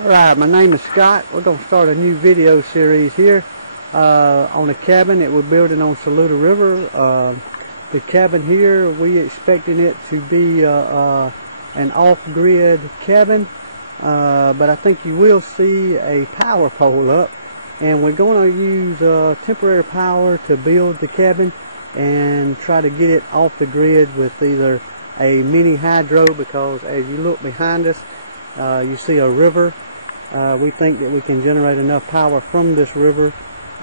Alright, my name is Scott. We're going to start a new video series here on a cabin that we're building on Saluda River. The cabin here, we expecting it to be an off-grid cabin, but I think you will see a power pole up, and we're going to use temporary power to build the cabin and try to get it off the grid with either a mini hydro, because as you look behind us, you see a river. We think that we can generate enough power from this river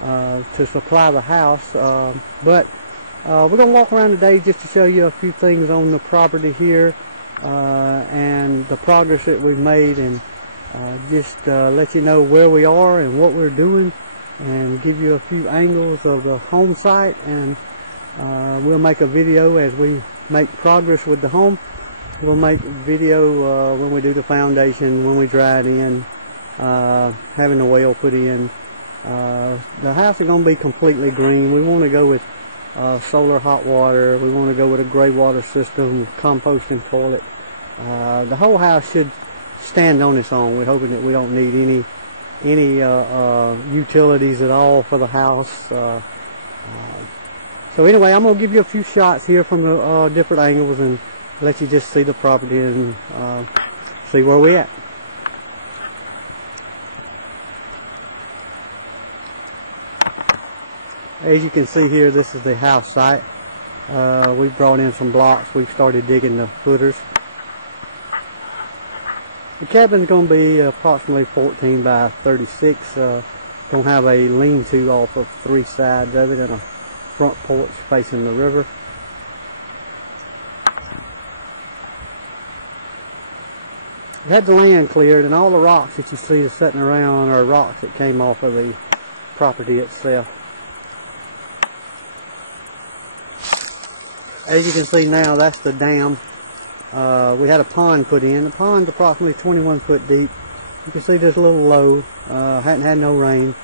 to supply the house, but we're going to walk around today just to show you a few things on the property here and the progress that we've made, and just let you know where we are and what we're doing, and give you a few angles of the home site, and we'll make a video as we make progress with the home. We'll make video when we do the foundation, when we dry it in, having the well put in. The house is going to be completely green. We want to go with solar hot water. We want to go with a gray water system, composting toilet. The whole house should stand on its own. We're hoping that we don't need any utilities at all for the house. So anyway, I'm going to give you a few shots here from the different angles and let you just see the property and see where we're at. As you can see here, this is the house site. We've brought in some blocks. We've started digging the footers. The cabin's going to be approximately 14 by 36. Going to have a lean-to off of 3 sides of it and a front porch facing the river. We had the land cleared, and all the rocks that you see sitting around are rocks that came off of the property itself. As you can see now, that's the dam. We had a pond put in. The pond's approximately 21 foot deep. You can see there's a little low. Hadn't had no rain.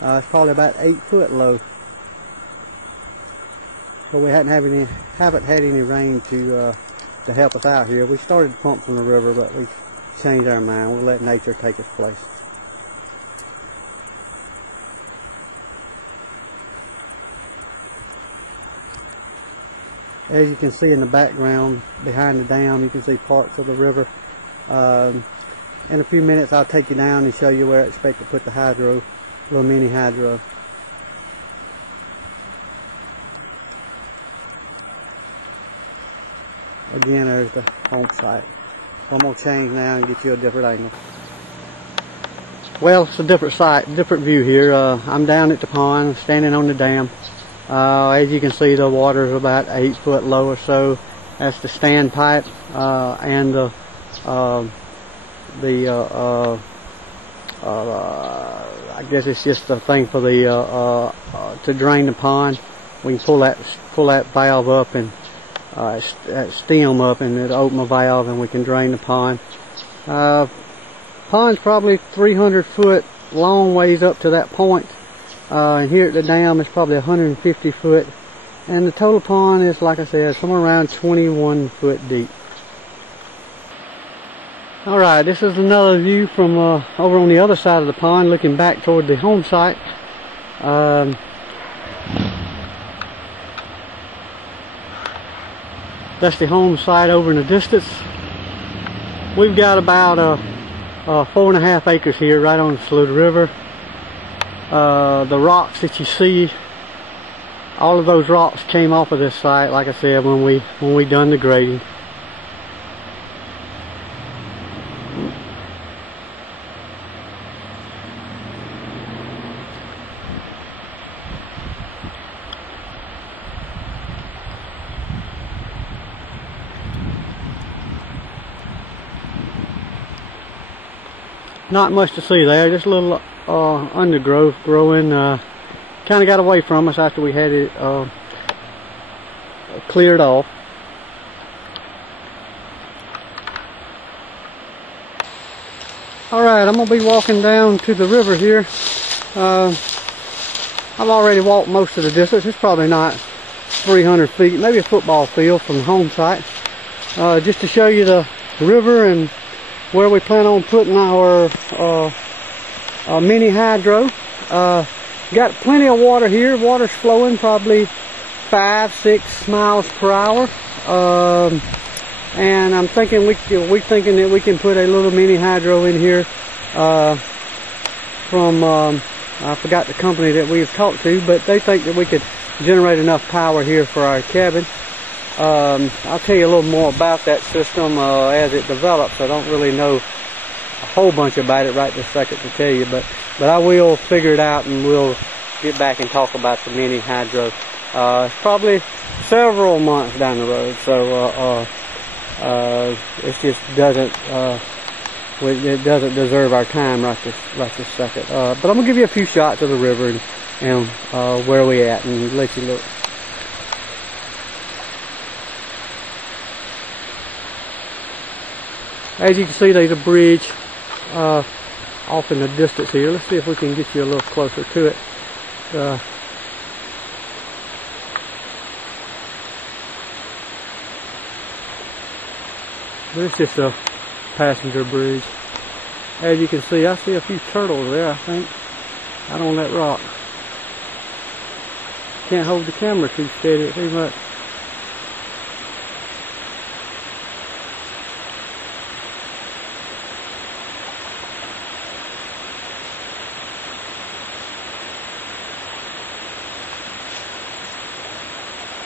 It's probably about 8 foot low. But we haven't had any rain to help us out here. We started to pump from the river, but we changed our mind. We'll let nature take its place. As you can see in the background behind the dam, you can see parts of the river. In a few minutes I'll take you down and show you where I expect to put the hydro, little mini hydro. Again, there's the home site. I'm going to change now and get you a different angle. Well, it's a different site, different view here. I'm down at the pond, standing on the dam. As you can see, the water is about 8 foot low or so. That's the standpipe, and I guess it's just the thing for the to drain the pond. We can pull that valve up and stem up, and it'll open the valve, and we can drain the pond. Pond's probably 300 foot long ways up to that point. And here at the dam is probably 150 foot, and the total pond is, like I said, somewhere around 21 foot deep. Alright, this is another view from over on the other side of the pond, looking back toward the home site. That's the home site over in the distance. We've got about 4.5 acres here right on the Saluda River. The rocks that you see, all of those rocks came off of this site, like I said, when we done the grading. Not much to see there, just a little undergrowth growing. Kind of got away from us after we had it cleared off. Alright, I'm going to be walking down to the river here. I've already walked most of the distance. It's probably not 300 feet, maybe a football field from the home site. Just to show you the river and where we plan on putting our mini hydro. Got plenty of water here. Water's flowing probably 5-6 miles per hour. And I'm thinking we're thinking that we can put a little mini hydro in here from I forgot the company that we've talked to, but they think that we could generate enough power here for our cabin. I'll tell you a little more about that system as it develops. I don't really know a whole bunch about it right this second to tell you, but I will figure it out, and we'll get back and talk about the mini hydro. It's probably several months down the road, so it just doesn't it doesn't deserve our time right this second. But I'm gonna give you a few shots of the river and where we at, and let you look. As you can see, there's a bridge off in the distance here. Let's see if we can get you a little closer to it. But it's just a passenger bridge. As you can see, I see a few turtles there, I think, out on that rock. Can't hold the camera too steady too much.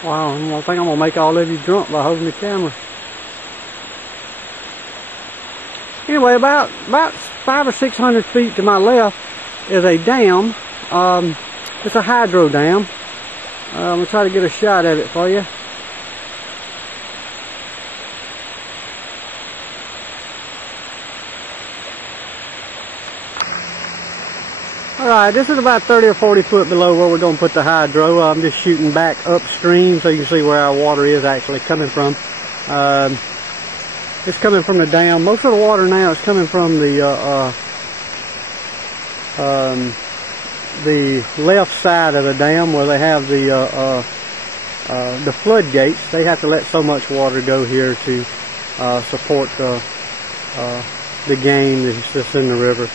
Wow, I think I'm gonna make all of you drunk by holding the camera. Anyway, about 500 or 600 feet to my left is a dam. It's a hydro dam. I'm gonna try to get a shot of it for you. Alright, this is about 30 or 40 foot below where we're going to put the hydro. I'm just shooting back upstream so you can see where our water is actually coming from. It's coming from the dam. Most of the water now is coming from the left side of the dam where they have the floodgates. They have to let so much water go here to support the game that's just in the river.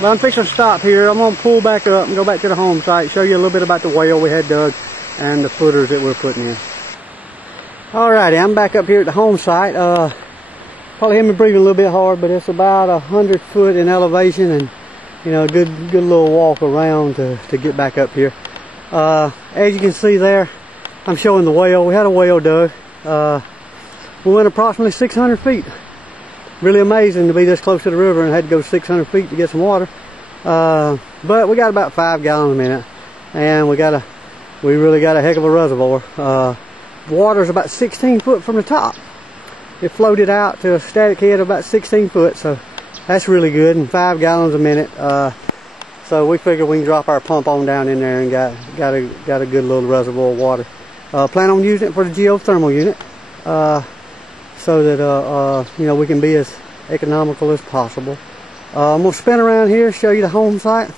Well, I'm fixing to stop here. I'm going to pull back up and go back to the home site, show you a little bit about the well we had dug and the footers that we're putting in. Alrighty, I'm back up here at the home site. Probably hear me breathing a little bit hard, but it's about 100 foot in elevation, and you know, a good little walk around to get back up here. As you can see there, I'm showing the well. We had a well dug. We went approximately 600 feet. Really amazing to be this close to the river and had to go 600 feet to get some water. But we got about 5 gallons a minute, and we really got a heck of a reservoir. Water's about 16 foot from the top. It floated out to a static head of about 16 foot, so that's really good, and 5 gallons a minute. So we figure we can drop our pump on down in there and got a good little reservoir of water. Plan on using it for the geothermal unit. So that you know, we can be as economical as possible. I'm gonna spin around here, show you the home site.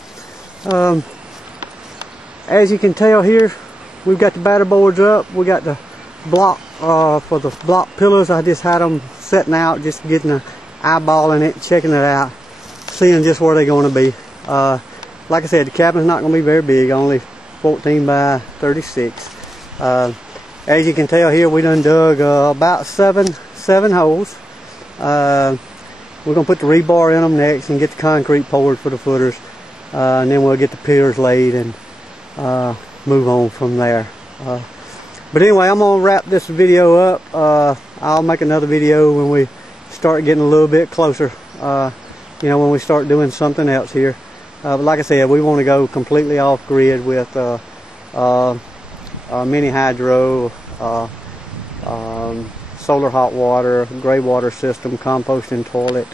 As you can tell here, we've got the batter boards up. We got the block for the block pillars. I just had them setting out, just getting an eyeball in it, checking it out, seeing just where they're going to be. Like I said, the cabin's not going to be very big, only 14 by 36. As you can tell here, we done dug about seven holes. We're going to put the rebar in them next and get the concrete poured for the footers. And then we'll get the pillars laid and move on from there. But anyway, I'm going to wrap this video up. I'll make another video when we start getting a little bit closer. You know, when we start doing something else here. But like I said, we want to go completely off grid with mini hydro, solar hot water, gray water system, composting toilet.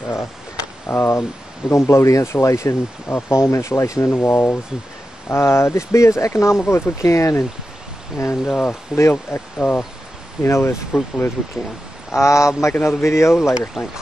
We're going to blow the insulation, foam insulation in the walls, and just be as economical as we can and live you know, as fruitful as we can. I'll make another video later. Thanks.